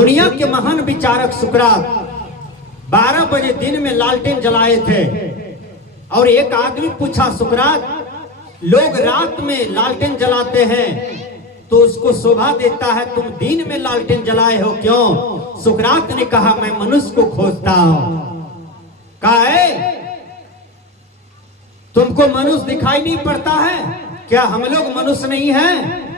दुनिया के महान विचारक सुकरात 12 बजे दिन में लालटेन जलाए थे और एक आदमी पूछा, सुकरात, लोग रात में लालटेन जलाते हैं तो उसको शोभा देता है, तुम दिन में लालटेन जलाए हो क्यों? सुकरात ने कहा, मैं मनुष्य को खोजता हूं। कहा है, तुमको मनुष्य दिखाई नहीं पड़ता है क्या? हम लोग मनुष्य नहीं हैं?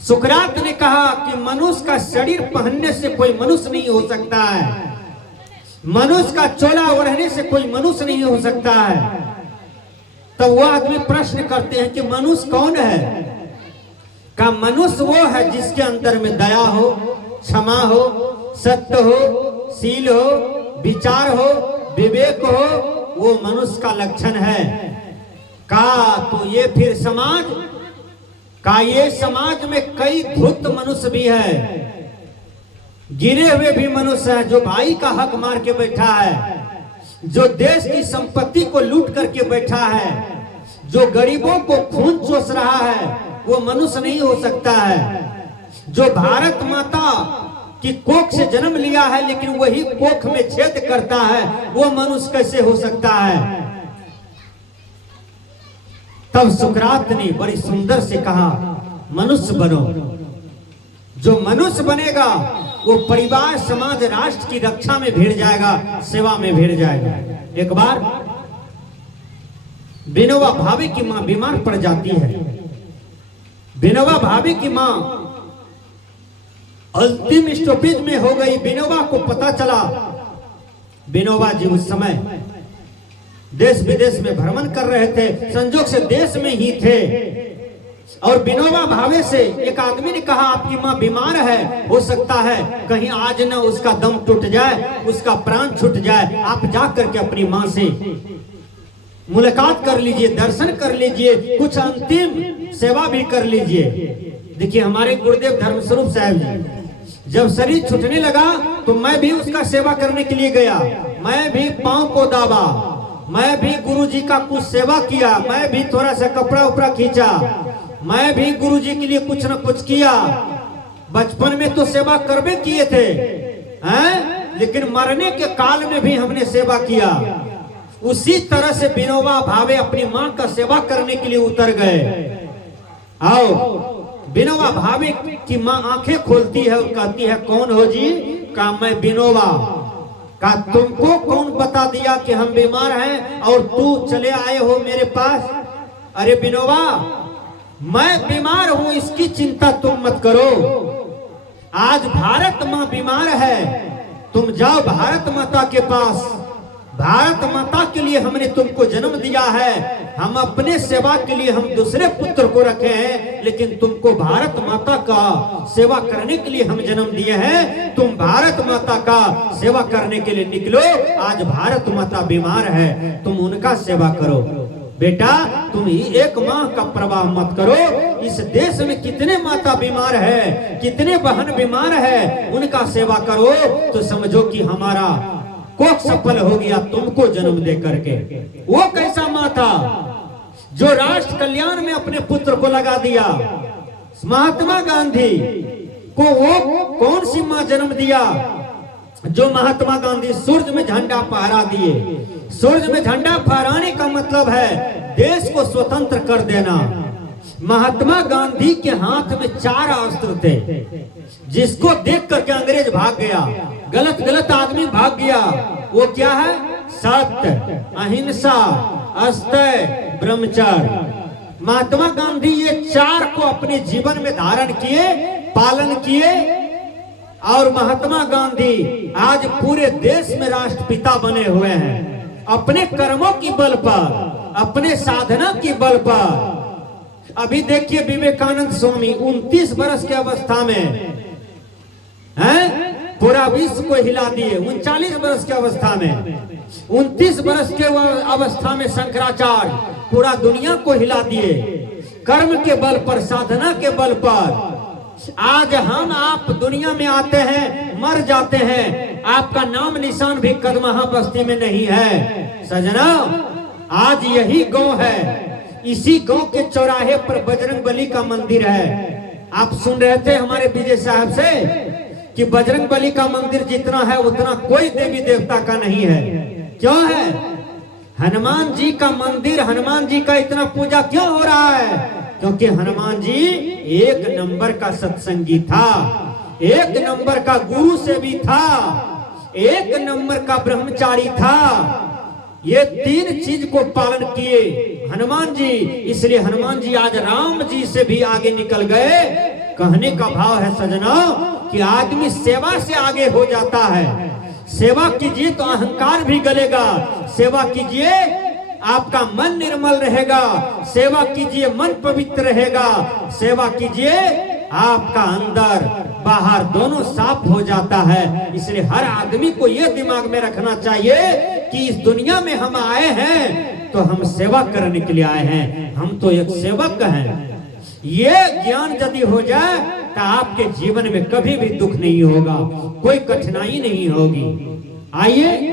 सुकरात ने कहा कि मनुष्य का शरीर पहनने से कोई मनुष्य नहीं हो सकता है, मनुष्य का चोला ओढ़ने से कोई मनुष्य नहीं हो सकता है। तो वह आदमी प्रश्न करते हैं कि मनुष्य कौन है? का मनुष्य वो है जिसके अंदर में दया हो, क्षमा हो, सत्य हो, शील हो, विचार हो, विवेक हो, वो मनुष्य का लक्षण है। का तो ये फिर समाज का, ये समाज में कई धूर्त मनुष्य भी है, गिरे हुए भी मनुष्य है, जो भाई का हक मार के बैठा है, जो देश की संपत्ति को लूट करके बैठा है, जो गरीबों को खून चूस रहा है, वो मनुष्य नहीं हो सकता है। जो भारत माता की कोख से जन्म लिया है लेकिन वही कोख में छेद करता है, वो मनुष्य कैसे हो सकता है? तब सुकरात ने बड़ी सुंदर से कहा, मनुष्य बनो। जो मनुष्य बनेगा वो परिवार, समाज, राष्ट्र की रक्षा में भिड़ जाएगा, सेवा में भिड़ जाएगा। एक बार विनोबा भावे की मां बीमार पड़ जाती है। विनोबा भावे की मां अंतिम स्टॉपेज में हो गई। विनोबा को पता चला। विनोबा जी उस समय देश विदेश में भ्रमण कर रहे थे, संजोग से देश में ही थे। और विनोबा भावे से एक आदमी ने कहा, आपकी मां बीमार है, हो सकता है कहीं आज न उसका दम टूट जाए, उसका प्राण छूट जाए, आप जा करके अपनी मां से मुलाकात कर लीजिए, दर्शन कर लीजिए, कुछ अंतिम सेवा भी कर लीजिए। देखिए हमारे गुरुदेव धर्मस्वरूप साहब जी, जब शरीर छूटने लगा तो मैं भी उसका सेवा करने के लिए गया। मैं भी पांव को दाबा, मैं भी गुरु जी का कुछ सेवा किया, मैं भी थोड़ा सा कपड़ा उपड़ा खींचा, मैं भी गुरु जी के लिए कुछ न कुछ किया। बचपन में तो सेवा करबे किए थे, हैं? लेकिन मरने के काल में भी हमने सेवा किया। उसी तरह से विनोबा भावे अपनी मां का सेवा करने के लिए उतर गए। आओ, विनोबा भावे की मां आंखें खोलती है और कहती है, कौन हो जी? का मैं विनोबा। का तुमको कौन बता दिया कि हम बीमार हैं और तू चले आए हो मेरे पास? अरे विनोबा, मैं बीमार हूं, इसकी चिंता तुम मत करो। आज भारत मां बीमार है, तुम जाओ भारत माता के पास। भारत माता के लिए हमने तुमको जन्म दिया है, हम अपने सेवा के लिए हम दूसरे पुत्र को रखे हैं, लेकिन तुमको भारत माता का सेवा करने के लिए हम जन्म दिए हैं। तुम भारत माता का सेवा करने के लिए निकलो। आज भारत माता बीमार है, तुम उनका सेवा करो। बेटा, तुम ही एक मां का प्रवाह मत करो। इस देश में कितने माता बीमार है, कितने बहन बीमार है, उनका सेवा करो तो समझो कि हमारा कोख सफल हो गया तुमको जन्म दे करके। वो कैसा मां था जो राष्ट्र कल्याण में अपने पुत्र को लगा दिया? महात्मा गांधी को वो कौन सी मां जन्म दिया जो महात्मा गांधी सूर्य में झंडा फहरा दिए? सूर्य में झंडा फहराने का मतलब है देश को स्वतंत्र कर देना। महात्मा गांधी के हाथ में 4 अस्त्र थे, जिसको देख करके अंग्रेज भाग गया, गलत गलत आदमी भाग गया। वो क्या है? सत्य, अहिंसा, अस्तेय, ब्रह्मचर्य। महात्मा गांधी ये 4 को अपने जीवन में धारण किए, पालन किए, और महात्मा गांधी आज पूरे देश में राष्ट्रपिता बने हुए हैं। अपने कर्मों की बल पर, अपने साधना की बल पर। अभी देखिए विवेकानंद स्वामी 29 वर्ष की अवस्था में हैं, पूरा विश्व को हिला दिए। 39 वर्ष की अवस्था में, 29 वर्ष के अवस्था में शंकराचार्य पूरा दुनिया को हिला दिए। कर्म के बल पर, साधना के बल पर आज हम आप दुनिया में आते हैं, मर जाते हैं, आपका नाम निशान भी कदमहा बस्ती में नहीं है। सजना, आज यही गांव है, इसी गांव के चौराहे पर बजरंगबली का मंदिर है। आप सुन रहे थे हमारे विजय साहब से कि बजरंग बली का मंदिर जितना है उतना कोई देवी देवता का नहीं है। क्यों है? हनुमान जी का मंदिर, हनुमान जी का इतना पूजा क्यों हो रहा है? क्योंकि हनुमान जी एक नंबर का सत्संगी था, एक नंबर का गुरु से भी था, एक नंबर का ब्रह्मचारी था। ये तीन चीज को पालन किए हनुमान जी, इसलिए हनुमान जी आज राम जी से भी आगे निकल गए। कहने का भाव है सजनों कि आदमी सेवा से आगे हो जाता है। सेवा कीजिए तो अहंकार भी गलेगा, सेवा कीजिए आपका मन निर्मल रहेगा, सेवा कीजिए मन पवित्र रहेगा, सेवा कीजिए आपका अंदर बाहर दोनों साफ हो जाता है। इसलिए हर आदमी को यह दिमाग में रखना चाहिए कि इस दुनिया में हम आए हैं तो हम सेवा करने के लिए आए हैं, हम तो एक सेवक हैं। ये ज्ञान यदि हो जाए तो आपके जीवन में कभी भी दुख नहीं होगा, कोई कठिनाई नहीं होगी। आइए